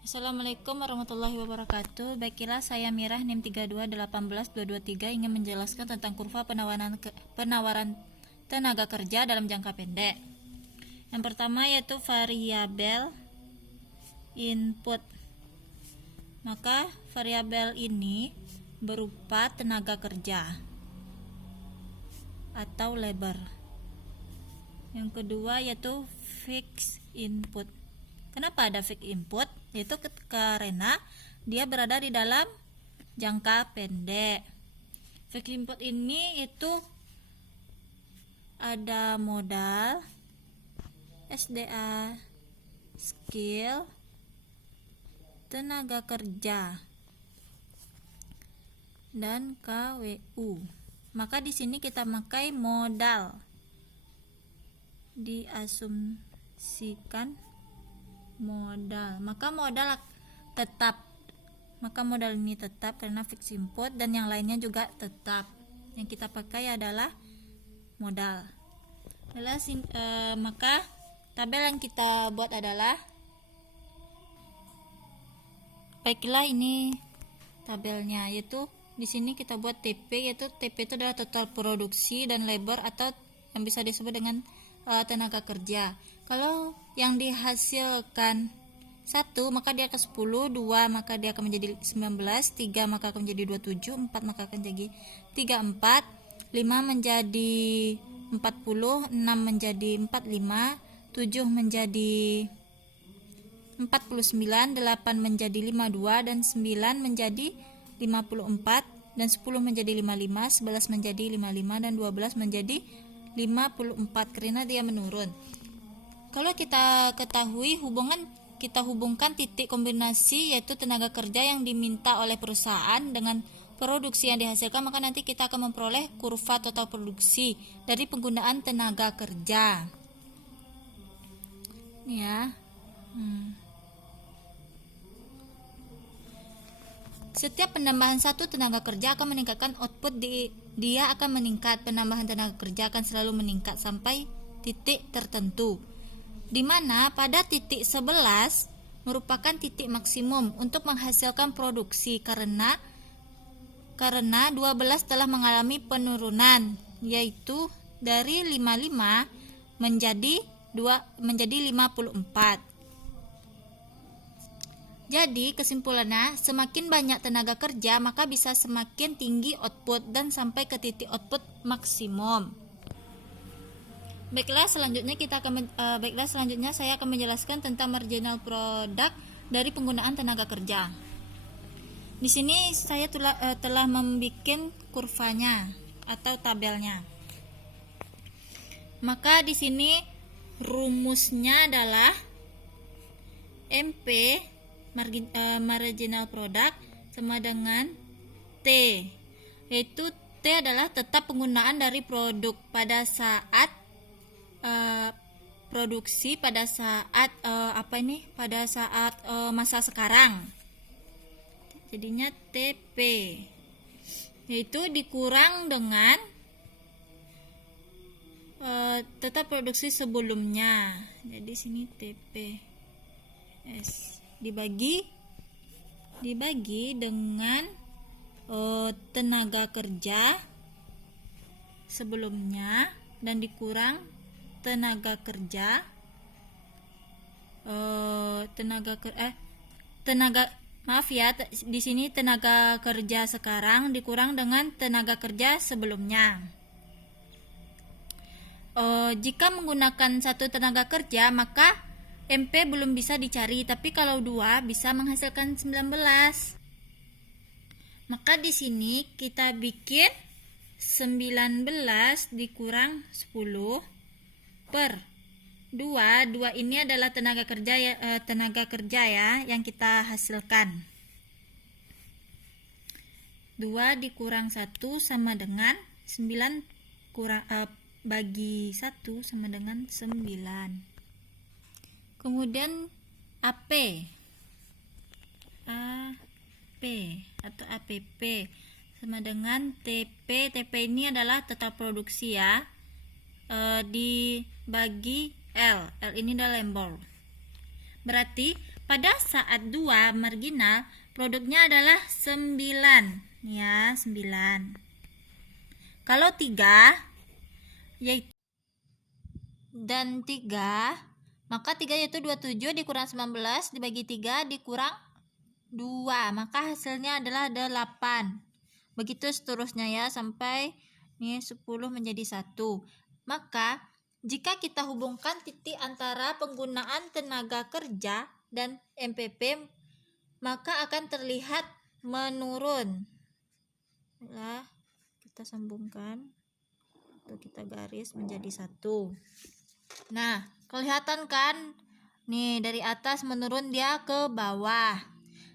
Assalamualaikum warahmatullahi wabarakatuh. Baiklah, saya Mirah NIM 3218223 ingin menjelaskan tentang kurva penawaran tenaga kerja dalam jangka pendek. Yang pertama yaitu variabel input. Maka variabel ini berupa tenaga kerja atau labor. Yang kedua yaitu fixed input. Kenapa ada fixed input? Yaitu karena dia berada di dalam jangka pendek. Fixed input ini itu ada modal, SDA, skill, tenaga kerja, dan KWU. Maka di sini kita pakai modal. Diasumsikan modal, maka modal tetap, maka modal ini tetap karena fixed input, dan yang lainnya juga tetap. Yang kita pakai adalah modal. Maka tabel yang kita buat adalah, baiklah ini tabelnya, yaitu di sini kita buat TP, yaitu TP itu adalah total produksi dan labor atau yang bisa disebut dengan tenaga kerja. Kalau yang dihasilkan 1 maka dia ke 10, 2 maka dia akan menjadi 19, 3 maka akan menjadi 27, 4 maka akan jadi 34, 5 menjadi 40, 6 menjadi 45, 7 menjadi 49, 8 menjadi 52, dan 9 menjadi 54, dan 10 menjadi 55, 11 menjadi 55, dan 12 menjadi 54 karena dia menurun. Kalau kita ketahui kita hubungkan titik kombinasi yaitu tenaga kerja yang diminta oleh perusahaan dengan produksi yang dihasilkan, maka nanti kita akan memperoleh kurva total produksi dari penggunaan tenaga kerja. Ini ya. Setiap penambahan satu tenaga kerja akan meningkatkan output dia akan meningkat. Penambahan tenaga kerja akan selalu meningkat sampai titik tertentu, di mana pada titik 11 merupakan titik maksimum untuk menghasilkan produksi karena 12 telah mengalami penurunan, yaitu dari 55 menjadi 54. Jadi kesimpulannya, semakin banyak tenaga kerja maka bisa semakin tinggi output dan sampai ke titik output maksimum. Baiklah, selanjutnya saya akan menjelaskan tentang marginal product dari penggunaan tenaga kerja. Di sini saya telah membuat kurvanya atau tabelnya. Maka di sini rumusnya adalah MP marginal product sama dengan T, yaitu T adalah tetap penggunaan dari produk pada saat produksi pada saat masa sekarang, jadinya TP, yaitu dikurang dengan tetap produksi sebelumnya. Jadi sini TP S dibagi dengan tenaga kerja sebelumnya dan dikurang tenaga kerja di sini tenaga kerja sekarang dikurang dengan tenaga kerja sebelumnya. Jika menggunakan satu tenaga kerja maka MP belum bisa dicari, tapi kalau 2 bisa menghasilkan 19. Maka di sini kita bikin 19 dikurang 10 per 2 ini adalah tenaga kerja ya yang kita hasilkan. 2 dikurang 1 sama dengan 9 bagi 1 sama dengan 9. Kemudian AP atau APP sama dengan TP. TP ini adalah total produksi ya, dibagi L ini adalah labor. Berarti pada saat 2 marginal, produknya adalah 9. Ya, 9. Kalau 3, yaitu dan 3, maka 3 yaitu 27 dikurang 19 dibagi 3 dikurang 2, maka hasilnya adalah 8. Begitu seterusnya ya, sampai nih 10 menjadi 1. Maka jika kita hubungkan titik antara penggunaan tenaga kerja dan MPP, maka akan terlihat menurun. Nah, kita sambungkan atau kita garis menjadi 1. Nah, kelihatan kan? Nih, dari atas menurun dia ke bawah.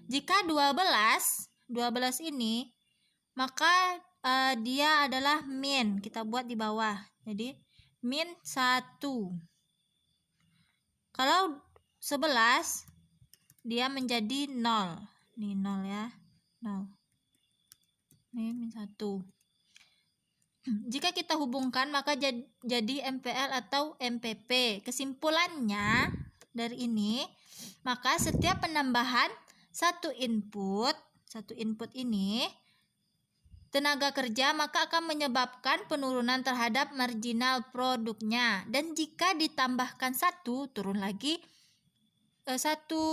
Jika 12 ini, maka dia adalah min. Kita buat di bawah. Jadi, min 1. Kalau 11, dia menjadi 0. Nih 0 ya. 0. Nih min 1. Jika kita hubungkan maka jadi MPL atau MPP. Kesimpulannya dari ini, maka setiap penambahan satu input ini tenaga kerja maka akan menyebabkan penurunan terhadap marginal produknya. Dan jika ditambahkan 1, turun lagi 1,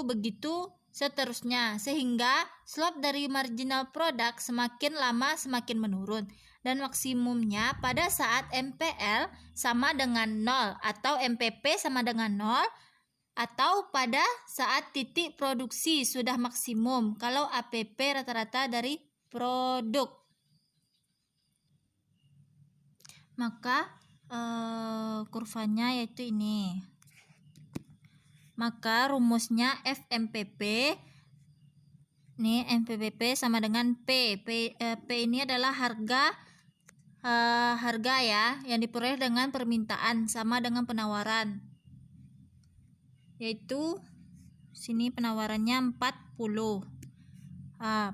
begitu seterusnya, sehingga slope dari marginal produk semakin lama semakin menurun, dan maksimumnya pada saat MPL sama dengan 0 atau MPP sama dengan 0, atau pada saat titik produksi sudah maksimum kalau APP rata-rata dari produk. Maka kurvanya yaitu ini. Maka rumusnya FMPP, nih MPPP sama dengan P. P ini adalah harga ya yang diperoleh dengan permintaan sama dengan penawaran. Yaitu sini penawarannya 40.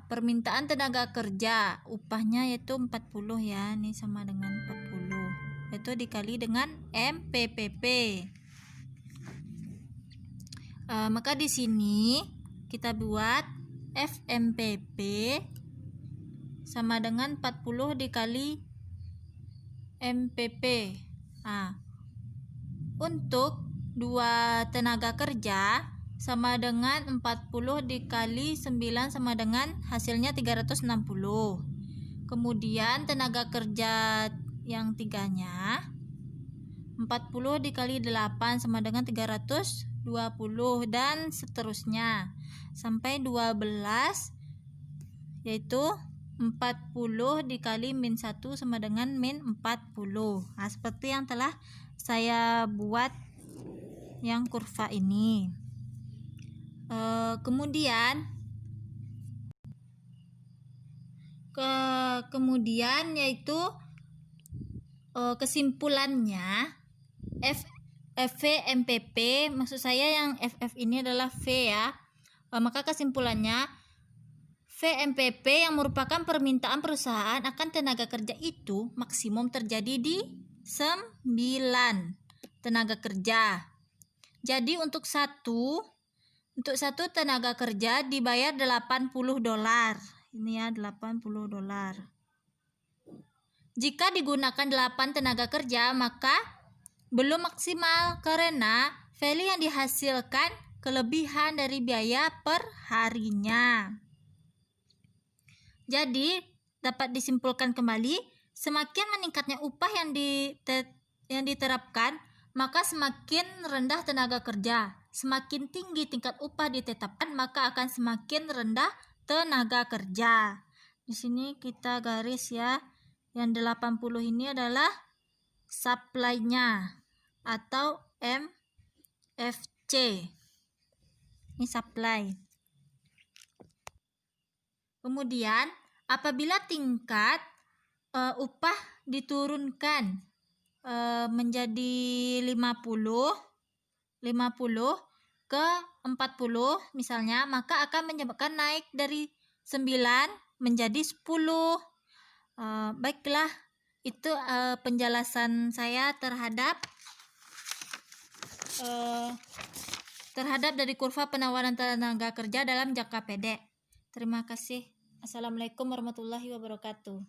Permintaan tenaga kerja upahnya yaitu 40 ya, ini sama dengan 40. Itu dikali dengan MPPP. Maka di sini kita buat FMPP sama dengan 40 dikali MPP. Untuk 2 tenaga kerja sama dengan 40 dikali 9 sama dengan hasilnya 360. Kemudian tenaga kerja yang 3-nya 40 dikali 8 sama dengan 320 dan seterusnya sampai 12, yaitu 40 dikali min 1 sama dengan min 40. Seperti yang telah saya buat yang kurva ini. Kemudian yaitu kesimpulannya FVMPP, maksud saya yang FF ini adalah V ya. Maka kesimpulannya VMPP yang merupakan permintaan perusahaan akan tenaga kerja itu maksimum terjadi di 9 tenaga kerja. Jadi untuk satu tenaga kerja dibayar $80. Ini ya, $80. Jika digunakan 8 tenaga kerja maka belum maksimal karena value yang dihasilkan kelebihan dari biaya per harinya. Jadi dapat disimpulkan kembali, semakin meningkatnya upah yang diterapkan, maka semakin rendah tenaga kerja. Semakin tinggi tingkat upah ditetapkan, maka akan semakin rendah tenaga kerja. Di sini kita garis ya. Yang 80 ini adalah supply-nya atau MFC. Ini supply. Kemudian apabila tingkat upah diturunkan menjadi 50 ke 40 misalnya, maka akan menyebabkan naik dari 9 menjadi 10. Baiklah, itu penjelasan saya terhadap terhadap dari kurva penawaran tenaga kerja dalam jangka pendek. Terima kasih. Assalamualaikum warahmatullahi wabarakatuh.